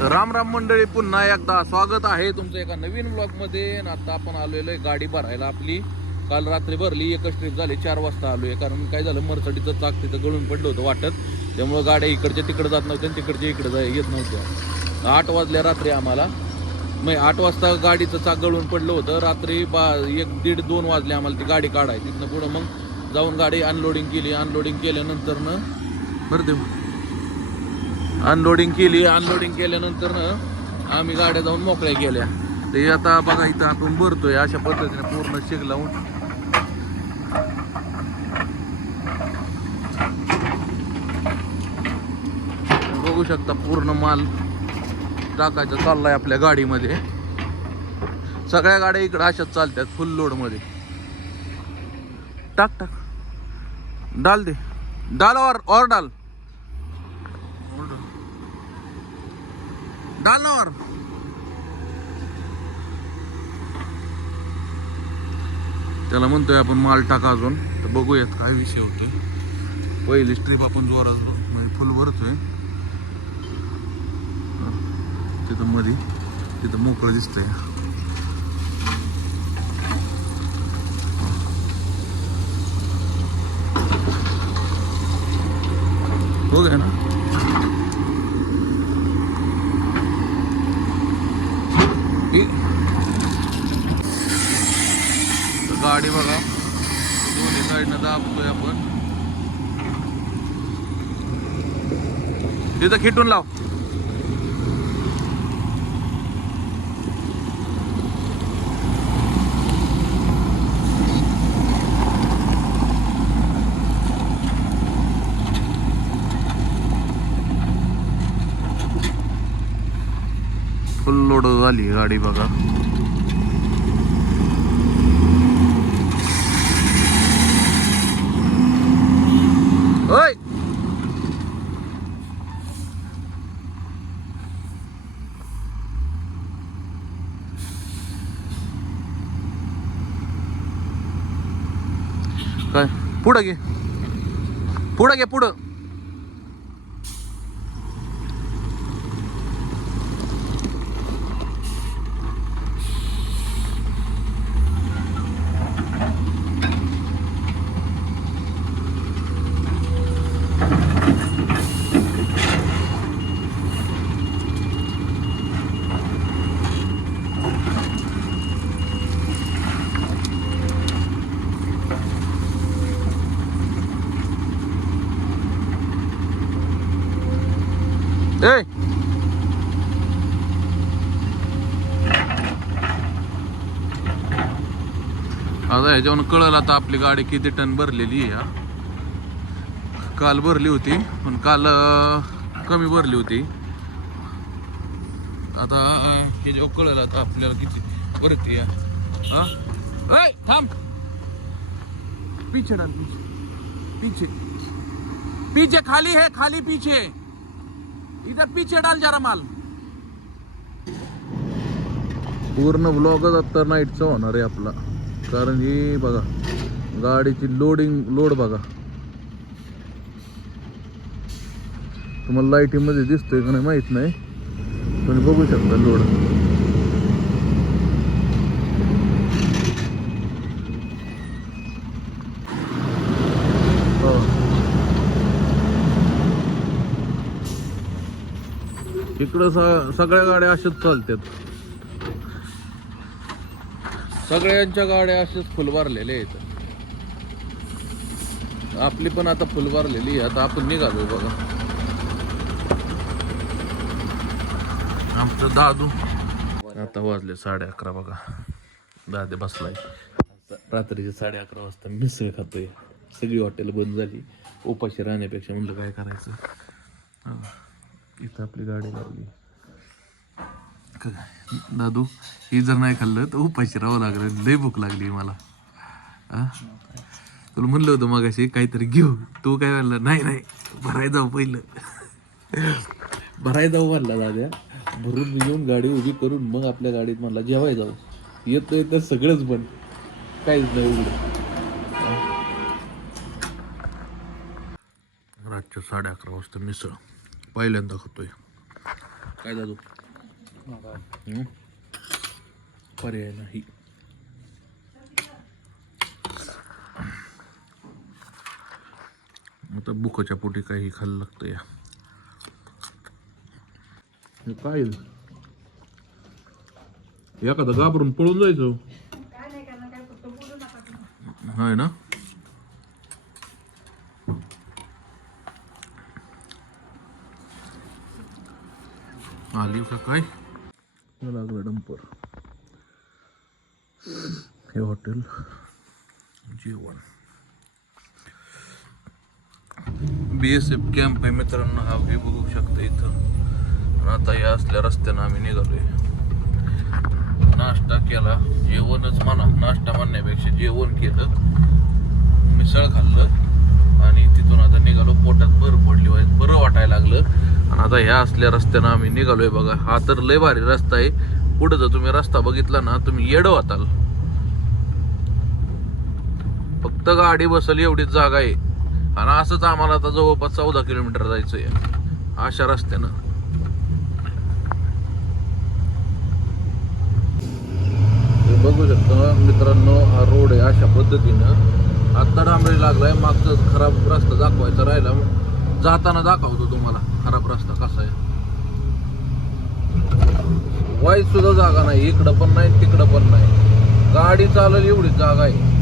राम राम मंडळी पुन्हा एकदा स्वागत आहे तुमचं एका नवीन ब्लॉगमध्ये आता आपण आलेलो आहे गाडी भरायला आपली. काल रात्री भरली एकच ट्रिप झाली चार वाजता आलोय. कारण काय झालं मरसडीचं चाक तिथं गळून पडलं होतं वाटत. त्यामुळं गाड्या इकडच्या तिकडे जात नव्हत्या आणि तिकडच्या इकडे जा येत नव्हत्या. आठ वाजल्या रात्री आम्हाला. मग आठ वाजता गाडीचं चाक गळून पडलं होतं. रात्री बा एक दीड दोन वाजले आम्हाला ती गाडी काढायची तिथनं पुढं मग जाऊन गाडी अनलोडिंग केली. अनलोडिंग केल्यानंतर न बरं देऊ अनलोडिंग केली. अनलोडिंग केल्यानंतर आम्ही गाड्या जाऊन मोकळ्या गेल्या ते आता बघा इथं आपण भरतोय. अशा पद्धतीने पूर्ण शेक लावून. बघू शकता पूर्ण माल टाकायचा चाललाय आपल्या गाडीमध्ये. सगळ्या गाड्या इकडे अशाच चालतात फुल लोडमध्ये टाक टाक. डाल दे. डाल और और डाल. डाल त्याला म्हणतोय आपण माल टाका अजून. तर बघूयात काय विषय होतोय. पहिली स्ट्रीप आपण जोरात म्हणजे फुल भरतोय. तिथं मध्ये तिथं मोकळं दिसतंय. हो गया ना. गाडी. गाडी बघा. दोन्ही साईडनं दाबतोय आपण. तिथं खिटून लाव फुल लोड झाली गाडी बघा. ओय! काय? पुढं घे. पुढं घे पुढं. ए आता ह्याच्यावर कळलं आता आपली गाडी किती टन भरलेली आहे काल भरली होती पण काल कमी भरली होती. आता ह्याच्यावर हे जेव्हा कळलं आता आपल्याला किती भरती आहे. हा. थांब. पीछे डाल पीछे. पीछे. पीछे खाली है खाली पीछे. इधर पीछे डाल जरा माल. पूर्ण ब्लॉगच आता नाईटचा होणार आहे आपला. कारण ही बघा गाडीची लोडिंग लोड बघा. तुम्हाला लाईटीमध्ये दिसतोय का नाही माहीत नाही. तुम्ही बघू शकता लोड हो इकडं स- सगळ्या गाड्या अशाच चालतात सगळ्यांच्या गाड्या अशाच फुलवारलेल्या आहेत. आपली पण आता फुल आहे. आता आपण निघालो बघा. आमचं दादू. आता वाजले साडे अकरा बघा. दादे बसलाय. रात्रीचे साडे अकरा वाजता मिसळ खातोय. सगळी हॉटेल बंद झाली. उपाशी राहण्यापेक्षा म्हणलं काय करायचं? इथं आपली गाडी लावली काय दादू हे जर नाही खाल्लं तर उपाशी राहावं लागलं. लय भूक लागली मला. तुला म्हणलं होतं मगाशी काहीतरी घेऊ. तू काय म्हणलं नाही नाही भराय जाऊ पहिलं. भराय जाऊ म्हणला दाद्या. भरून घेऊन येऊन गाडी उभी करून मग आपल्या गाडीत म्हणला जेवाय जाऊ. येतो येतं सगळंच बंद. काहीच नाही उघडं. रातच्या साडे अकरा वाजता मिसळ. पहिल्यांदा खातोय. काय दादू? हं? पर्याय नाही. आता बुकाच्या पोटी काही खाल्लं लागतं या. हे काय? आहे? एखादा घाबरून पळून जायचं. हाय ना? आली का काय? लागलं डंपर. हे हॉटेल. जेवण. बी एस एफ कॅम्प आहे मित्रांनो हा व्ह्यू बघू शकता इथं. आता या असल्या रस्त्यानं आम्ही निघालोय. नाश्ता केला जेवणच म्हणा नाश्ता म्हणण्यापेक्षा जेवण केलं. मिसळ खाल्लं. आणि तिथून आता निघालो. पोटात भर पडली वाईट बरं वाटायला लागलं. आणि आता ह्या असल्या रस्त्यानं आम्ही निघालोय बघा. हा तर लय भारी रस्ता आहे. पुढे जर तुम्ही रस्ता बघितला ना तुम्ही येड वाताल. फक्त गाडी बसल एवढीच जागा आहे. आणि असंच आम्हाला आता जवळपास चौदा किलोमीटर जायचंय. अशा रस्त्यानं. हे बघू शकता मित्रांनो हा रोड आहे अशा पद्धतीनं. आत्ता डांबरी लागलाय मागचं खराब रस्ता दाखवायचा राहिला. जाताना दाखवतो तुम्हाला खराब रस्ता कसा आहे. वाईट सुद्धा जागा नाही इकडं पण नाही तिकडं पण नाही. गाडी चालेल एवढीच जागा आहे.